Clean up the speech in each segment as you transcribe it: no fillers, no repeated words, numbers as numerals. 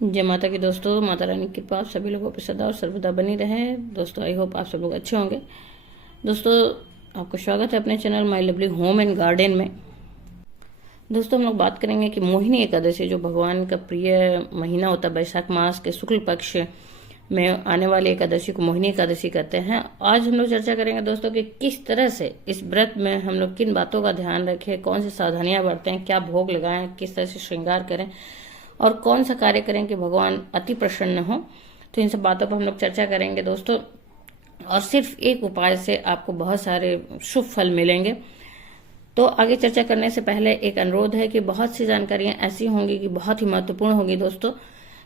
जय माता की दोस्तों, माता रानी की कृपा आप सभी लोगों पर सदा और सर्वदा बनी रहे। दोस्तों आई होप आप सब लोग अच्छे होंगे। दोस्तों आपका स्वागत है अपने channel my lovely home and garden में। दोस्तों हम लोग बात करेंगे कि मोहिनी एकादशी जो भगवान का प्रिय महीना होता है, बैसाख मास के शुक्ल पक्ष में आने वाली एकादशी को मोहिनी एकादशी कहते हैं। आज हम लोग चर्चा करेंगे दोस्तों कि किस तरह से इस व्रत में हम लोग किन बातों का ध्यान रखें, कौन सी सावधानियां बरतें, क्या भोग लगाएं, किस तरह से श्रृंगार करें और कौन सा कार्य करें कि भगवान अति प्रसन्न हो। तो इन सब बातों पर हम लोग चर्चा करेंगे दोस्तों, और सिर्फ एक उपाय से आपको बहुत सारे शुभ फल मिलेंगे। तो आगे चर्चा करने से पहले एक अनुरोध है कि बहुत सी जानकारियां ऐसी होंगी कि बहुत ही महत्वपूर्ण होगी दोस्तों।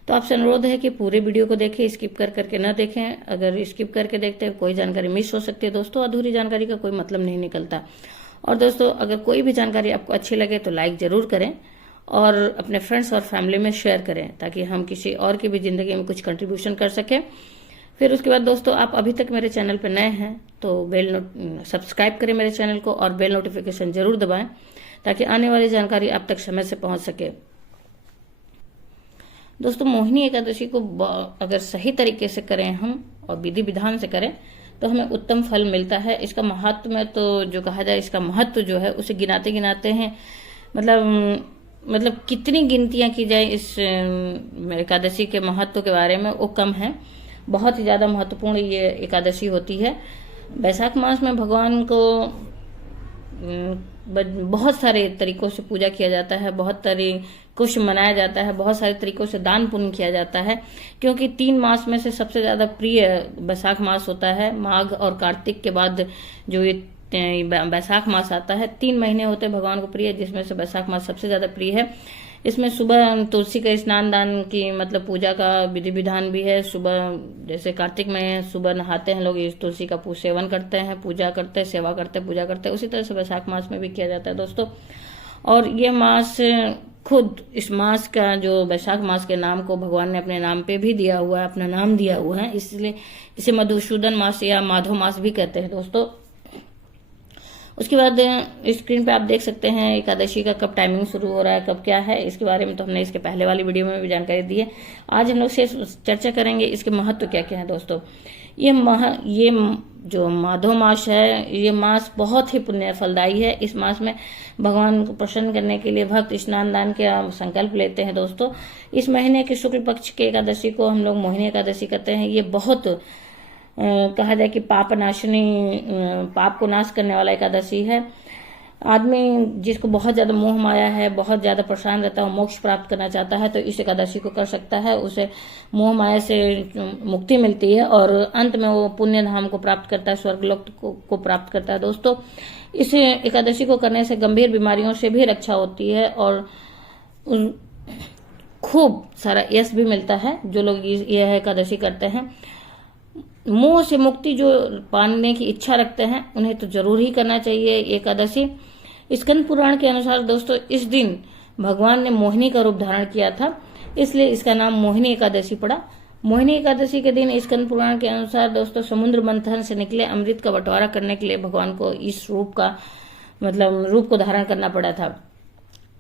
तो आपसे अनुरोध है कि पूरे वीडियो को देखें, स्किप करके न देखें। अगर स्किप करके देखते हैं कोई जानकारी मिस हो सकती है दोस्तों, अधूरी जानकारी का कोई मतलब नहीं निकलता। और दोस्तों अगर कोई भी जानकारी आपको अच्छी लगे तो लाइक जरूर करें और अपने फ्रेंड्स और फैमिली में शेयर करें, ताकि हम किसी और की भी जिंदगी में कुछ कंट्रीब्यूशन कर सकें। फिर उसके बाद दोस्तों आप अभी तक मेरे चैनल पर नए हैं तो सब्सक्राइब करें मेरे चैनल को और बेल नोटिफिकेशन जरूर दबाएं, ताकि आने वाली जानकारी आप तक समय से पहुंच सके। दोस्तों मोहिनी एकादशी को अगर सही तरीके से करें हम और विधि विधान से करें तो हमें उत्तम फल मिलता है। इसका महत्व में तो जो कहा जाए, इसका महत्व जो है उसे गिनाते गिनाते हैं मतलब कितनी गिनतियां की जाए इस एकादशी के महत्व के बारे में वो कम है। बहुत ही ज्यादा महत्वपूर्ण ये एकादशी होती है। बैसाख मास में भगवान को बहुत सारे तरीकों से पूजा किया जाता है, बहुत तरीकों से मनाया जाता है, बहुत सारे तरीकों से दान पुण्य किया जाता है, क्योंकि 3 मास में से सबसे ज्यादा प्रिय बैसाख मास होता है। माघ और कार्तिक के बाद जो ये बैसाख मास आता है, 3 महीने होते हैं भगवान को प्रिय, जिसमें से बैसाख मास सबसे ज्यादा प्रिय है। इसमें सुबह तुलसी का स्नान दान की पूजा का विधि विधान भी है। सुबह जैसे कार्तिक में सुबह नहाते हैं लोग, इस तुलसी का सेवन करते हैं, पूजा करते हैं, सेवा करते हैं, पूजा करते हैं। उसी तरह से बैसाख मास में भी किया जाता है दोस्तों। और ये मास खुद इस मास का जो बैसाख मास के नाम को भगवान ने अपने नाम पे भी दिया हुआ है, अपना नाम दिया हुआ है, इसलिए इसे मधुसूदन मास या माधव मास भी कहते हैं दोस्तों। उसके बाद स्क्रीन पे आप देख सकते हैं एकादशी का कब टाइमिंग शुरू हो रहा है, कब क्या है, इसके बारे में तो हमने इसके पहले वाली वीडियो में भी जानकारी दी है। आज हम लोग से चर्चा करेंगे इसके महत्व क्या क्या है दोस्तों। ये जो माधव मास है, ये मास बहुत ही पुण्य फलदायी है। इस मास में भगवान को प्रसन्न करने के लिए भक्त स्नान दान का संकल्प लेते हैं दोस्तों। इस महीने के शुक्ल पक्ष के एकादशी को हम लोग मोहिनी एकादशी कहते हैं। ये बहुत कहा जाए कि पाप नाशनी, पाप को नाश करने वाला एकादशी है। आदमी जिसको बहुत ज्यादा मोह माया है, बहुत ज्यादा परेशान रहता है, मोक्ष प्राप्त करना चाहता है, तो इस एकादशी को कर सकता है। उसे मोह माया से मुक्ति मिलती है और अंत में वो पुण्य धाम को प्राप्त करता है, स्वर्गलोक को प्राप्त करता है दोस्तों। इस एकादशी को करने से गंभीर बीमारियों से भी रक्षा होती है और खूब सारा यश भी मिलता है। जो लोग यह एकादशी करते हैं, मोह से मुक्ति जो पाने की इच्छा रखते हैं, उन्हें तो जरूर ही करना चाहिए एकादशी। स्कंद पुराण के अनुसार दोस्तों इस दिन भगवान ने मोहिनी का रूप धारण किया था, इसलिए इसका नाम मोहिनी एकादशी पड़ा। मोहिनी एकादशी के दिन स्कंद पुराण के अनुसार दोस्तों समुद्र मंथन से निकले अमृत का बंटवारा करने के लिए भगवान को इस रूप का रूप को धारण करना पड़ा था।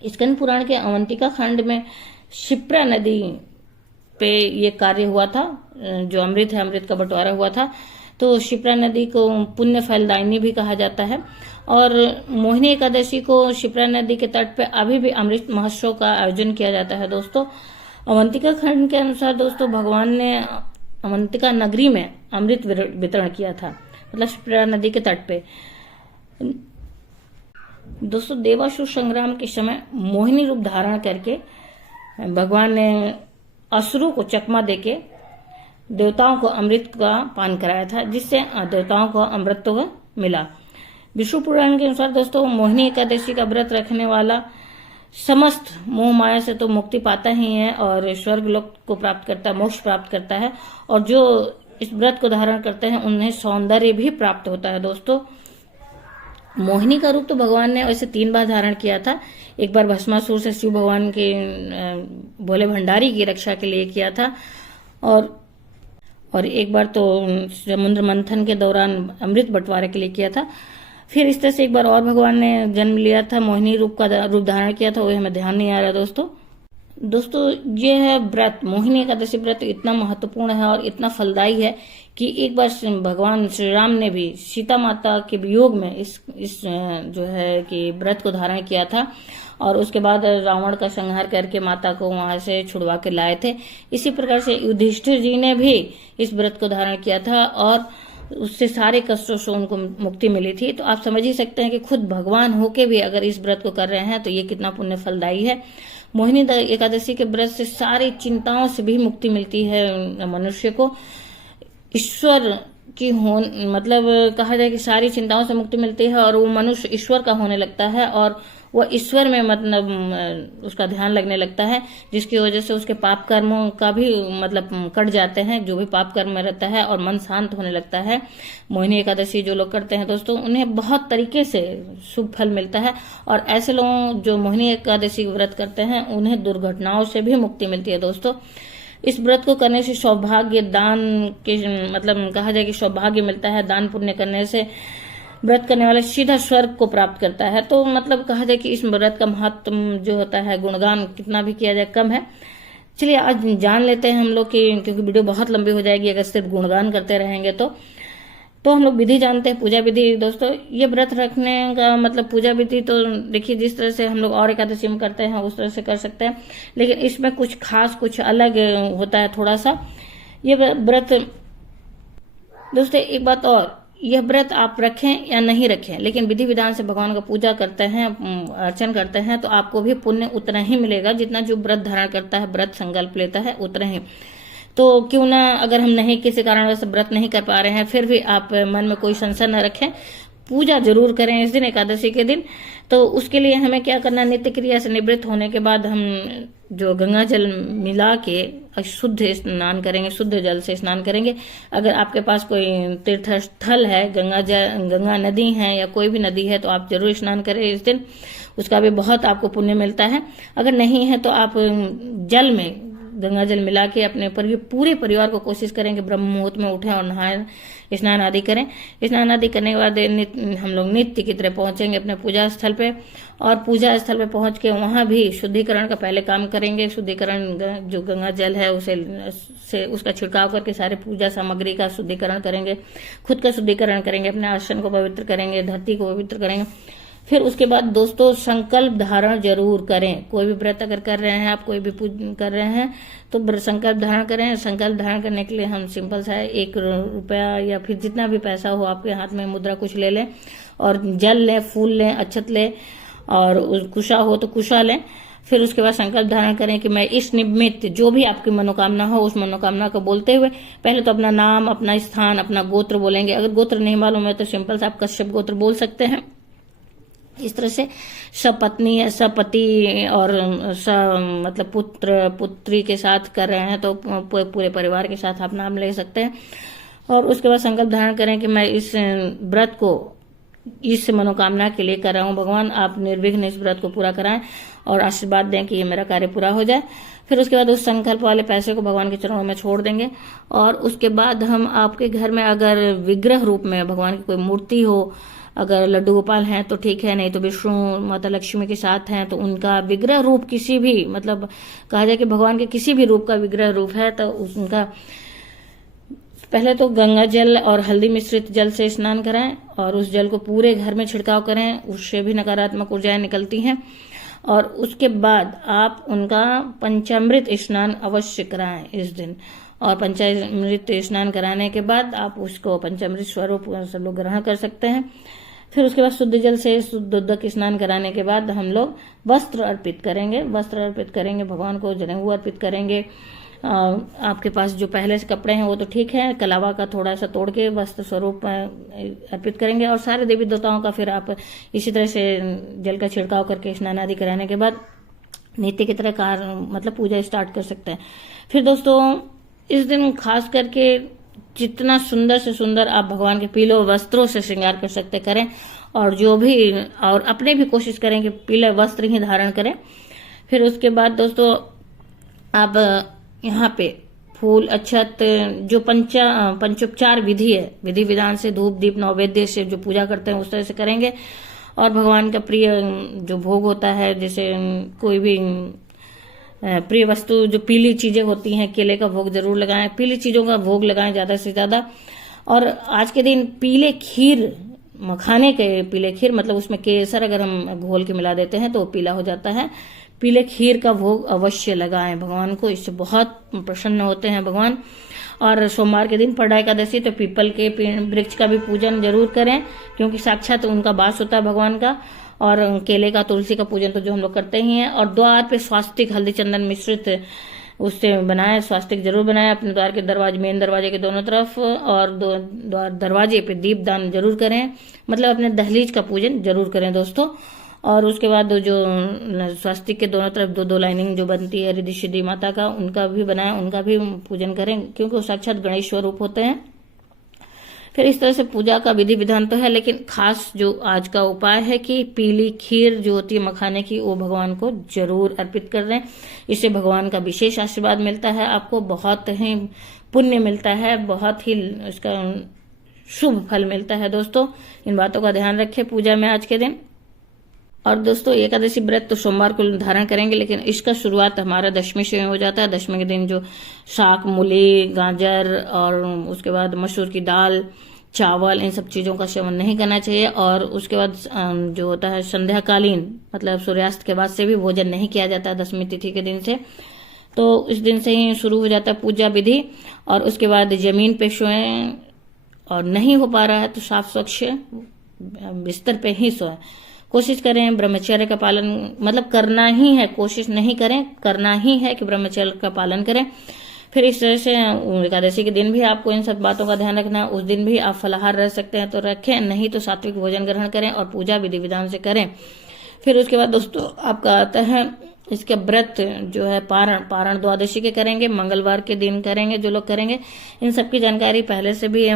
स्कंद पुराण के अवंतिका खंड में क्षिप्रा नदी पे ये कार्य हुआ था, जो अमृत है, अमृत का बंटवारा हुआ था। तो क्षिप्रा नदी को पुण्य फलदायिनी भी कहा जाता है। और मोहिनी एकादशी को क्षिप्रा नदी के तट पे अभी भी अमृत महोत्सव का आयोजन किया जाता है दोस्तों। अवंतिका खंड के अनुसार दोस्तों भगवान ने अवंतिका नगरी में अमृत वितरण किया था, क्षिप्रा नदी के तट पे दोस्तों। देवासुर संग्राम के समय मोहिनी रूप धारण करके भगवान ने असुरों को चकमा देके देवताओं को अमृत का पान कराया था, जिससे देवताओं को अमृतत्व मिला। विष्णु पुराण के अनुसार दोस्तों मोहिनी एकादशी का व्रत रखने वाला समस्त मोह माया से तो मुक्ति पाता ही है और स्वर्ग लोक को प्राप्त करता है, मोक्ष प्राप्त करता है। और जो इस व्रत को धारण करते हैं उन्हें सौंदर्य भी प्राप्त होता है दोस्तों। मोहिनी का रूप तो भगवान ने वैसे 3 बार धारण किया था। एक बार भस्मासुर से शिव भगवान के भोले भंडारी की रक्षा के लिए किया था, और एक बार तो समुद्र मंथन के दौरान अमृत बंटवारे के लिए किया था। फिर इस तरह से एक बार और भगवान ने जन्म लिया था, मोहिनी रूप का रूप धारण किया था, वो हमें ध्यान नहीं आ रहा दोस्तों। दोस्तों ये है व्रत, मोहिनी एकादशी व्रत इतना महत्वपूर्ण है और इतना फलदायी है कि एक बार भगवान श्री राम ने भी सीता माता के वियोग में इस जो है कि व्रत को धारण किया था और उसके बाद रावण का संहार करके माता को वहां से छुड़वा के लाए थे। इसी प्रकार से युधिष्ठिर जी ने भी इस व्रत को धारण किया था और उससे सारे कष्टों से उनको मुक्ति मिली थी। तो आप समझ ही सकते हैं कि खुद भगवान होके भी अगर इस व्रत को कर रहे हैं तो ये कितना पुण्य फलदायी है। मोहिनी एकादशी के व्रत से सारी चिंताओं से भी मुक्ति मिलती है मनुष्य को। ईश्वर की मतलब कहा जाए कि सारी चिंताओं से मुक्ति मिलती है और वो मनुष्य ईश्वर का होने लगता है और वह ईश्वर में मतलब उसका ध्यान लगने लगता है, जिसकी वजह से उसके पाप कर्मों का भी मतलब कट जाते हैं, जो भी पाप कर्म में रहता है, और मन शांत होने लगता है। मोहिनी एकादशी जो लोग करते हैं दोस्तों, उन्हें बहुत तरीके से शुभ फल मिलता है और ऐसे लोग जो मोहिनी एकादशी व्रत करते हैं उन्हें दुर्घटनाओं से भी मुक्ति मिलती है। दोस्तों इस व्रत को करने से सौभाग्य दान के मतलब कहा जाए कि सौभाग्य मिलता है। दान पुण्य करने से व्रत करने वाला सीधा स्वर्ग को प्राप्त करता है। तो मतलब कहा जाए कि इस व्रत का महत्व जो होता है, गुणगान कितना भी किया जाए कम है। चलिए आज जान लेते हैं हम लोग कि, क्योंकि वीडियो बहुत लंबी हो जाएगी अगर सिर्फ गुणगान करते रहेंगे तो हम लोग विधि जानते हैं, पूजा विधि। दोस्तों ये व्रत रखने का मतलब पूजा विधि तो देखिए जिस तरह से हम लोग और एकादशी में करते हैं उस तरह से कर सकते हैं, लेकिन इसमें कुछ खास कुछ अलग होता है थोड़ा सा। ये व्रत दोस्तों एक बात और, यह व्रत आप रखें या नहीं रखें, लेकिन विधि विधान से भगवान का पूजा करते हैं, अर्चन करते हैं, तो आपको भी पुण्य उतना ही मिलेगा जितना जो व्रत धारण करता है, व्रत संकल्प लेता है उतना ही। तो क्यों ना अगर हम नहीं किसी कारण से व्रत नहीं कर पा रहे हैं, फिर भी आप मन में कोई संशय न रखें, पूजा जरूर करें इस दिन एकादशी के दिन। तो उसके लिए हमें क्या करना, नित्य क्रिया से निवृत्त होने के बाद हम जो गंगा जल मिला के शुद्ध स्नान करेंगे, शुद्ध जल से स्नान करेंगे। अगर आपके पास कोई तीर्थ स्थल है, गंगा नदी है या कोई भी नदी है, तो आप जरूर स्नान करें इस दिन, उसका भी बहुत आपको पुण्य मिलता है। अगर नहीं है तो आप जल में गंगा जल मिला के अपने पूरे परिवार को कोशिश करें कि ब्रह्म मुहूर्त में उठें और नहाएं, स्नान आदि करें। स्नान आदि करने के बाद हम लोग नित्य की तरह पहुंचेंगे अपने पूजा स्थल पे, और पूजा स्थल पे पहुंच के वहां भी शुद्धिकरण का पहले काम करेंगे। शुद्धिकरण जो गंगा जल है उसे उसका छिड़काव करके सारे पूजा सामग्री का शुद्धिकरण करेंगे, खुद का शुद्धिकरण करेंगे, अपने आसन को पवित्र करेंगे, धरती को पवित्र करेंगे। फिर उसके बाद दोस्तों संकल्प धारण जरूर करें। कोई भी व्रत अगर कर रहे हैं आप, कोई भी पूजन कर रहे हैं, तो संकल्प धारण करें। संकल्प धारण करने के लिए हम सिंपल सा है, 1 रुपया या फिर जितना भी पैसा हो आपके हाथ में, मुद्रा कुछ ले लें और जल लें, फूल लें, अक्षत लें और कुशा हो तो कुशा लें। फिर उसके बाद संकल्प धारण करें कि मैं इस निमित्त जो भी आपकी मनोकामना हो उस मनोकामना को बोलते हुए पहले तो अपना नाम, अपना स्थान, अपना गोत्र बोलेंगे। अगर गोत्र नहीं मालूम है तो सिंपल से आप कश्यप गोत्र बोल सकते हैं। इस तरह से सपत्नी या सपति और मतलब पुत्र पुत्री के साथ कर रहे हैं तो पूरे परिवार के साथ आप नाम ले सकते हैं। और उसके बाद संकल्प धारण करें कि मैं इस व्रत को इस मनोकामना के लिए कर रहा हूं, भगवान आप निर्विघ्न इस व्रत को पूरा कराएं और आशीर्वाद दें कि ये मेरा कार्य पूरा हो जाए। फिर उसके बाद उस संकल्प वाले पैसे को भगवान के चरणों में छोड़ देंगे। और उसके बाद हम आपके घर में अगर विग्रह रूप में भगवान की कोई मूर्ति हो, अगर लड्डू गोपाल हैं तो ठीक है, नहीं तो विष्णु माता लक्ष्मी के साथ हैं तो उनका विग्रह रूप किसी भी मतलब कहा जाए कि भगवान के किसी भी रूप का विग्रह रूप है तो उनका पहले तो गंगा जल और हल्दी मिश्रित जल से स्नान कराएं और उस जल को पूरे घर में छिड़काव करें, उससे भी नकारात्मक ऊर्जाएं निकलती हैं। और उसके बाद आप उनका पंचामृत स्नान अवश्य कराएं इस दिन। और पंचामृत स्नान कराने के बाद आप उसको पंचामृत स्वरूप सब लोग ग्रहण कर सकते हैं। फिर उसके बाद शुद्ध जल से शुद्धोदक स्नान कराने के बाद हम लोग वस्त्र अर्पित करेंगे। वस्त्र अर्पित करेंगे भगवान को, जनेऊ अर्पित करेंगे। आपके पास जो पहले से कपड़े हैं वो तो ठीक है, कलावा का थोड़ा सा तोड़ के वस्त्र स्वरूप अर्पित करेंगे। और सारे देवी देवताओं का फिर आप इसी तरह से जल का छिड़काव करके स्नान आदि कराने के बाद नित्य की तरह मतलब पूजा स्टार्ट कर सकते हैं। फिर दोस्तों इस दिन खास करके जितना सुंदर से सुंदर आप भगवान के पीले वस्त्रों से श्रृंगार कर सकते करें, और जो भी और अपने भी कोशिश करें कि पीले वस्त्र ही धारण करें। फिर उसके बाद दोस्तों आप यहाँ पे फूल, अक्षत, जो पंचोपचार विधि है, विधि विधान से धूप दीप नैवेद्य से जो पूजा करते हैं उस तरह से करेंगे। और भगवान का प्रिय जो भोग होता है, जैसे कोई भी प्रिय वस्तु जो पीली चीजें होती हैं, केले का भोग जरूर लगाएं, पीली चीजों का भोग लगाएं ज्यादा से ज्यादा। और आज के दिन पीले खीर, मखाने के पीले खीर, मतलब उसमें केसर अगर हम घोल के मिला देते हैं तो वो पीला हो जाता है। पीले खीर का भोग अवश्य लगाएं भगवान को, इससे बहुत प्रसन्न होते हैं भगवान। और सोमवार के दिन पड़ा एकादशी, तो पीपल के वृक्ष का भी पूजन जरूर करें, क्योंकि साक्षात उनका वास होता है भगवान का। और केले का, तुलसी का पूजन तो जो हम लोग करते ही हैं। और द्वार पे स्वास्तिक हल्दी चंदन मिश्रित उससे बनाए, स्वास्तिक जरूर बनाए अपने द्वार के दरवाजे, मेन दरवाजे के दोनों तरफ। और द्वार दरवाजे पे दीप दान जरूर करें, मतलब अपने दहलीज का पूजन जरूर करें दोस्तों। और उसके बाद जो स्वास्तिक के दोनों तरफ दो लाइनिंग जो बनती है रिद्धि सिद्धि माता का, उनका भी बनाए, उनका भी पूजन करें, क्योंकि वो साक्षात गणेश स्वरूप होते हैं। फिर इस तरह से पूजा का विधि विधान तो है, लेकिन खास जो आज का उपाय है कि पीली खीर जो होती है मखाने की, वो भगवान को जरूर अर्पित कर रहे हैं। इससे भगवान का विशेष आशीर्वाद मिलता है, आपको बहुत ही पुण्य मिलता है, बहुत ही इसका शुभ फल मिलता है दोस्तों। इन बातों का ध्यान रखें पूजा में आज के दिन। और दोस्तों एकादशी व्रत तो सोमवार को धारण करेंगे, लेकिन इसका शुरुआत हमारा दशमी से हो जाता है। दशमी के दिन जो साग, मूली, गाजर और उसके बाद मसूर की दाल, चावल, इन सब चीजों का सेवन नहीं करना चाहिए। और उसके बाद जो होता है संध्याकालीन, मतलब सूर्यास्त के बाद से भी भोजन नहीं किया जाता है दशमी तिथि के दिन से। तो इस दिन से ही शुरू हो जाता है पूजा विधि। और उसके बाद जमीन पे सोएं, और नहीं हो पा रहा है तो साफ स्वच्छ बिस्तर पे ही सोएं। कोशिश करें ब्रह्मचर्य का पालन, मतलब करना ही है, कोशिश नहीं करें, करना ही है कि ब्रह्मचर्य का पालन करें। फिर इस तरह से एकादशी के दिन भी आपको इन सब बातों का ध्यान रखना है। उस दिन भी आप फलाहार रह सकते हैं तो रखें, नहीं तो सात्विक भोजन ग्रहण करें और पूजा विधि विधान से करें। फिर उसके बाद दोस्तों आपका आता है इसके व्रत जो है पारण द्वादशी के करेंगे, मंगलवार के दिन करेंगे जो लोग करेंगे। इन सब की जानकारी पहले से भी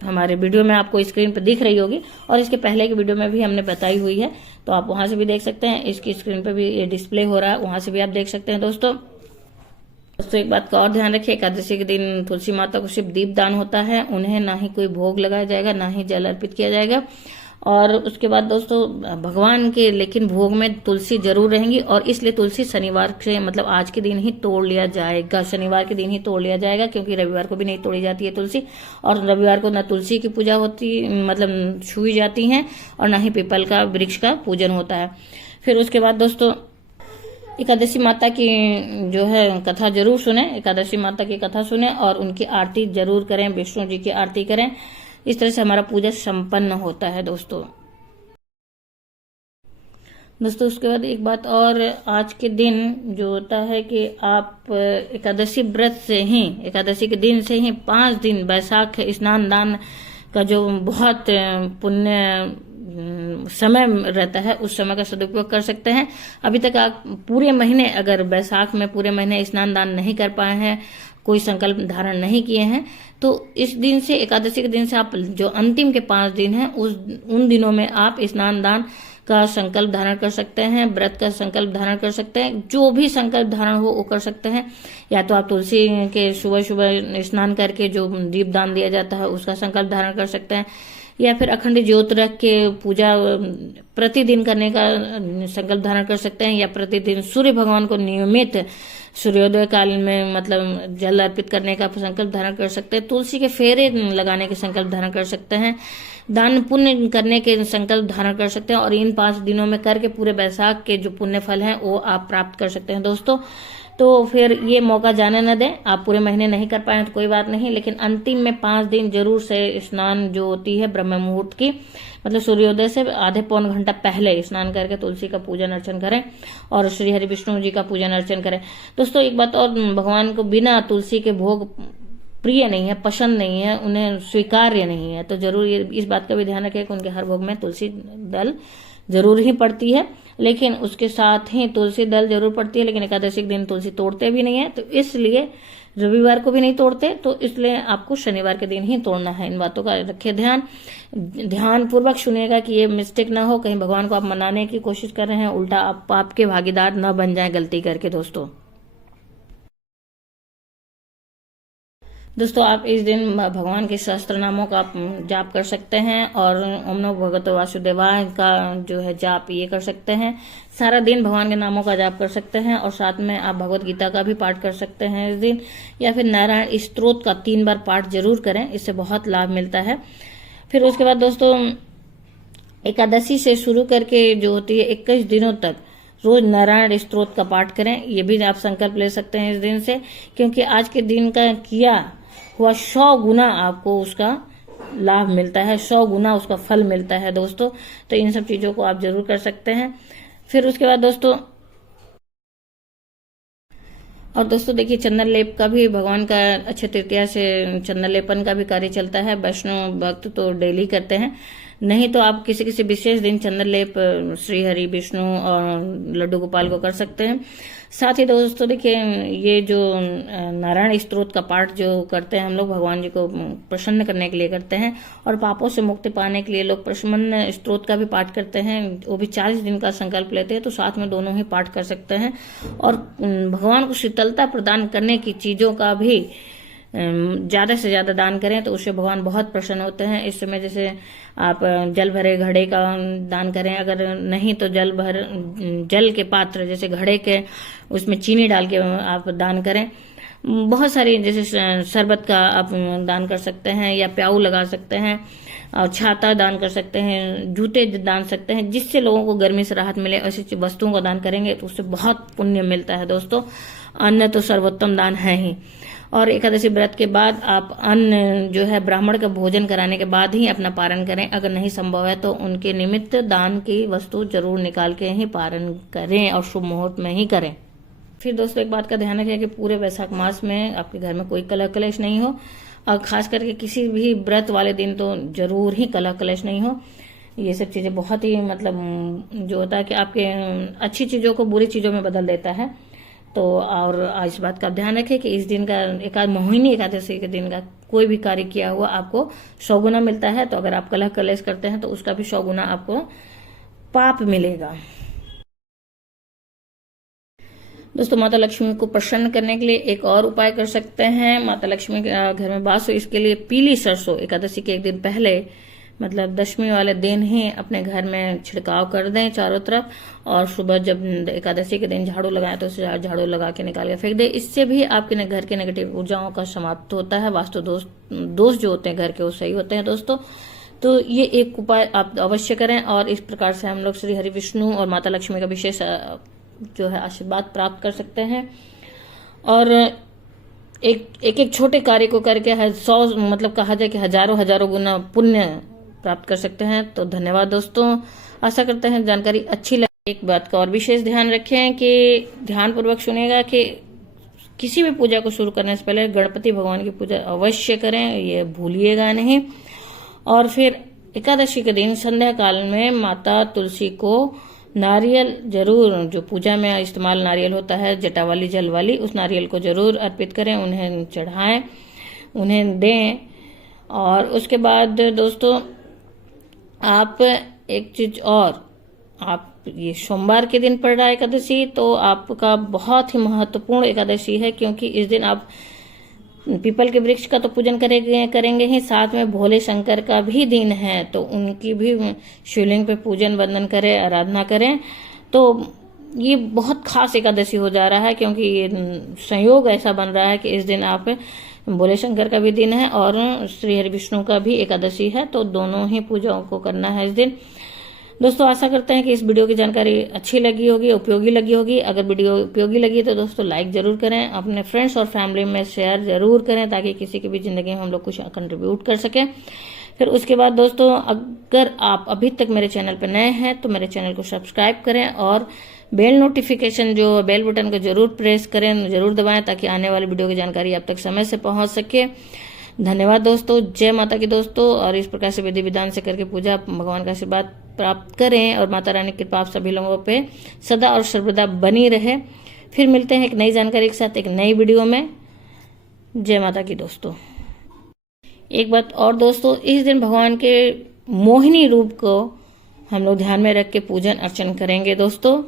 हमारे वीडियो में आपको स्क्रीन पर दिख रही होगी, और इसके पहले की वीडियो में भी हमने बताई हुई है, तो आप वहां से भी देख सकते हैं। इसकी स्क्रीन पर भी ये डिस्प्ले हो रहा है, वहां से भी आप देख सकते हैं दोस्तों। एक बात का और ध्यान रखिए, एकादशी के दिन तुलसी माता को सिर्फ दीप दान होता है, उन्हें ना ही कोई भोग लगाया जाएगा, ना ही जल अर्पित किया जाएगा। और उसके बाद दोस्तों भगवान के लेकिन भोग में तुलसी जरूर रहेंगी, और इसलिए तुलसी शनिवार से, मतलब आज के दिन ही तोड़ लिया जाएगा, शनिवार के दिन ही तोड़ लिया जाएगा, क्योंकि रविवार को भी नहीं तोड़ी जाती है तुलसी। और रविवार को न तुलसी की पूजा होती, मतलब छुई जाती है, और न ही पीपल का वृक्ष का पूजन होता है। फिर उसके बाद दोस्तों एकादशी माता की जो है कथा जरूर सुने, एकादशी माता की कथा सुने और उनकी आरती जरूर करें, विष्णु जी की आरती करें। इस तरह से हमारा पूजा संपन्न होता है दोस्तों। उसके बाद एक बात और, आज के दिन जो होता है कि आप एकादशी व्रत से ही, एकादशी के दिन से ही 5 दिन बैसाख स्नान दान का जो बहुत पुण्य समय रहता है, उस समय का सदुपयोग कर सकते हैं। अभी तक आप पूरे महीने, अगर बैसाख में पूरे महीने स्नान दान नहीं कर पाए हैं, कोई संकल्प धारण नहीं किए हैं, तो इस दिन से, एकादशी के दिन से आप जो अंतिम के 5 दिन हैं, उन दिनों में आप स्नान दान का संकल्प धारण कर सकते हैं, व्रत का संकल्प धारण कर सकते हैं। जो भी संकल्प धारण हो वो कर सकते हैं। या तो आप तुलसी के सुबह सुबह स्नान करके जो दीप दान दिया जाता है उसका संकल्प धारण कर सकते हैं, या फिर अखंड ज्योत रख के पूजा प्रतिदिन करने का संकल्प धारण कर सकते हैं, या प्रतिदिन सूर्य भगवान को नियमित सूर्योदय काल में मतलब जल अर्पित करने का संकल्प धारण कर सकते हैं। तुलसी के फेरे लगाने के संकल्प धारण कर सकते हैं, दान पुण्य करने के संकल्प धारण कर सकते हैं, और इन 5 दिनों में करके पूरे बैसाख के जो पुण्य फल हैं वो आप प्राप्त कर सकते हैं दोस्तों। तो फिर ये मौका जाने न दें। आप पूरे महीने नहीं कर पाए तो कोई बात नहीं, लेकिन अंतिम में 5 दिन जरूर से स्नान जो होती है ब्रह्म मुहूर्त की, मतलब सूर्योदय से आधे पौन घंटा पहले स्नान करके तुलसी का पूजन अर्चन करें और श्री हरि विष्णु जी का पूजन अर्चन करें। दोस्तों एक बात और, भगवान को बिना तुलसी के भोग प्रिय नहीं है, पसंद नहीं है, उन्हें स्वीकार्य नहीं है। तो जरूर इस बात का भी ध्यान रखें कि उनके हर भोग में तुलसी दल जरूर ही पड़ती है, लेकिन उसके साथ ही तुलसी दल जरूर पड़ती है, लेकिन एकादशी के दिन तुलसी तोड़ते भी नहीं है, तो इसलिए रविवार को भी नहीं तोड़ते, तो इसलिए आपको शनिवार के दिन ही तोड़ना है। इन बातों का रखिए ध्यान पूर्वक सुनिएगा कि ये मिस्टेक ना हो, कहीं भगवान को आप मनाने की कोशिश कर रहे हैं, उल्टा आप आपके भागीदार न बन जाए गलती करके दोस्तों आप इस दिन भगवान के सहस्त्र नामों का आप जाप कर सकते हैं और ओम नमो भगवते वासुदेवाय का जो है जाप ये कर सकते हैं। सारा दिन भगवान के नामों का जाप कर सकते हैं और साथ में आप भगवत गीता का भी पाठ कर सकते हैं इस दिन, या फिर नारायण स्तोत्र का 3 बार पाठ जरूर करें, इससे बहुत लाभ मिलता है। फिर उसके बाद दोस्तों एकादशी से शुरू करके जो होती है 21 दिनों तक रोज नारायण स्तोत्र का पाठ करें। ये भी आप संकल्प ले सकते हैं इस दिन से, क्योंकि आज के दिन का किया हुआ 100 गुना आपको उसका लाभ मिलता है, 100 गुना उसका फल मिलता है दोस्तों। तो इन सब चीजों को आप जरूर कर सकते हैं। फिर उसके बाद दोस्तों देखिए चंदन लेप का भी भगवान का अक्षय तृतीया से चंदन लेपन का भी कार्य चलता है। वैष्णव भक्त तो डेली करते हैं, नहीं तो आप किसी किसी विशेष दिन चंदन लेप श्री हरि विष्णु और लड्डू गोपाल को कर सकते हैं। साथ ही दोस्तों देखिए ये जो नारायण स्तोत्र का पाठ जो करते हैं हम लोग भगवान जी को प्रसन्न करने के लिए करते हैं, और पापों से मुक्ति पाने के लिए लोग प्रशमन स्तोत्र का भी पाठ करते हैं। वो भी 40 दिन का संकल्प लेते हैं, तो साथ में दोनों ही पाठ कर सकते हैं। और भगवान को शीतलता प्रदान करने की चीजों का भी ज्यादा से ज्यादा दान करें, तो उससे भगवान बहुत प्रसन्न होते हैं। इस समय जैसे आप जल भरे घड़े का दान करें, अगर नहीं तो जल के पात्र जैसे घड़े के उसमें चीनी डाल के आप दान करें। बहुत सारी जैसे शरबत का आप दान कर सकते हैं, या प्याऊ लगा सकते हैं, और छाता दान कर सकते हैं, जूते दान सकते हैं, जिससे लोगों को गर्मी से राहत मिले। ऐसी वस्तुओं का दान करेंगे तो उससे बहुत पुण्य मिलता है दोस्तों। अन्न तो सर्वोत्तम दान है ही। और एकादशी व्रत के बाद आप अन्न जो है ब्राह्मण का भोजन कराने के बाद ही अपना पारण करें। अगर नहीं संभव है तो उनके निमित्त दान की वस्तु जरूर निकाल के ही पारण करें और शुभ मुहूर्त में ही करें। फिर दोस्तों एक बात का ध्यान रखें कि पूरे वैशाख मास में आपके घर में कोई कलह कलेश नहीं हो, और खास करके किसी भी व्रत वाले दिन तो जरूर ही कलह कलेश नहीं हो। ये सब चीजें बहुत ही मतलब जो होता है कि आपके अच्छी चीजों को बुरी चीजों में बदल देता है। तो और इस बात का ध्यान रखें कि इस दिन का मोहिनी एकादशी के दिन का कोई भी कार्य किया हुआ आपको 100 गुना मिलता है। तो अगर आप कलह कलेश करते हैं तो उसका भी 100 गुना आपको पाप मिलेगा। दोस्तों माता लक्ष्मी को प्रसन्न करने के लिए एक और उपाय कर सकते हैं। माता लक्ष्मी के घर में वास हो, इसके लिए पीली सरसों एकादशी के एक दिन पहले मतलब दशमी वाले दिन ही अपने घर में छिड़काव कर दें चारों तरफ, और सुबह जब एकादशी के दिन झाड़ू लगाएं तो उसे झाड़ू लगा के निकाल के फेंक दें। इससे भी आपके घर के नेगेटिव ऊर्जाओं का समाप्त होता है। वास्तु दोष जो होते हैं घर के वो सही होते हैं दोस्तों। तो ये एक उपाय आप अवश्य करें, और इस प्रकार से हम लोग श्री हरि विष्णु और माता लक्ष्मी का विशेष जो है आशीर्वाद प्राप्त कर सकते हैं। और एक छोटे कार्य को करके 100 मतलब कहा जाए कि हजारों गुना पुण्य प्राप्त कर सकते हैं। तो धन्यवाद दोस्तों, आशा करते हैं जानकारी अच्छी लगी। एक बात का और विशेष ध्यान रखें कि ध्यान पूर्वक सुनेगा कि किसी भी पूजा को शुरू करने से पहले गणपति भगवान की पूजा अवश्य करें, ये भूलिएगा नहीं। और फिर एकादशी के दिन संध्या काल में माता तुलसी को नारियल जरूर, जो पूजा में इस्तेमाल नारियल होता है जटा वाली जल वाली, उस नारियल को जरूर अर्पित करें, उन्हें चढ़ाएं, उन्हें दें। और उसके बाद दोस्तों आप एक चीज और, आप ये सोमवार के दिन पड़ रहा है एकादशी, तो आपका बहुत ही महत्वपूर्ण एकादशी है, क्योंकि इस दिन आप पीपल के वृक्ष का तो पूजन करेंगे ही, साथ में भोले शंकर का भी दिन है, तो उनकी भी शिवलिंग पे पूजन वंदन करें, आराधना करें। तो ये बहुत खास एकादशी हो जा रहा है, क्योंकि ये संयोग ऐसा बन रहा है कि इस दिन आप भोले शंकर का भी दिन है और श्री हरि विष्णु का भी एकादशी है, तो दोनों ही पूजाओं को करना है इस दिन। दोस्तों आशा करते हैं कि इस वीडियो की जानकारी अच्छी लगी होगी, उपयोगी लगी होगी। अगर वीडियो उपयोगी लगी तो दोस्तों लाइक जरूर करें, अपने फ्रेंड्स और फैमिली में शेयर जरूर करें, ताकि किसी की भी जिंदगी में हम लोग कुछ कंट्रीब्यूट कर सकें। फिर उसके बाद दोस्तों अगर आप अभी तक मेरे चैनल पर नए हैं तो मेरे चैनल को सब्सक्राइब करें, और बेल नोटिफिकेशन जो बेल बटन को जरूर प्रेस करें, जरूर दबाएं, ताकि आने वाली वीडियो की जानकारी आप तक समय से पहुंच सके। धन्यवाद दोस्तों, जय माता की दोस्तों। और इस प्रकार से विधि विधान से करके पूजा भगवान का आशीर्वाद प्राप्त करें, और माता रानी की कृपा आप सभी लोगों पे सदा और सर्वदा बनी रहे। फिर मिलते हैं एक नई जानकारी के साथ एक नई वीडियो में। जय माता की दोस्तों। एक बात और दोस्तों, इस दिन भगवान के मोहिनी रूप को हम लोग ध्यान में रख के पूजन अर्चन करेंगे दोस्तों।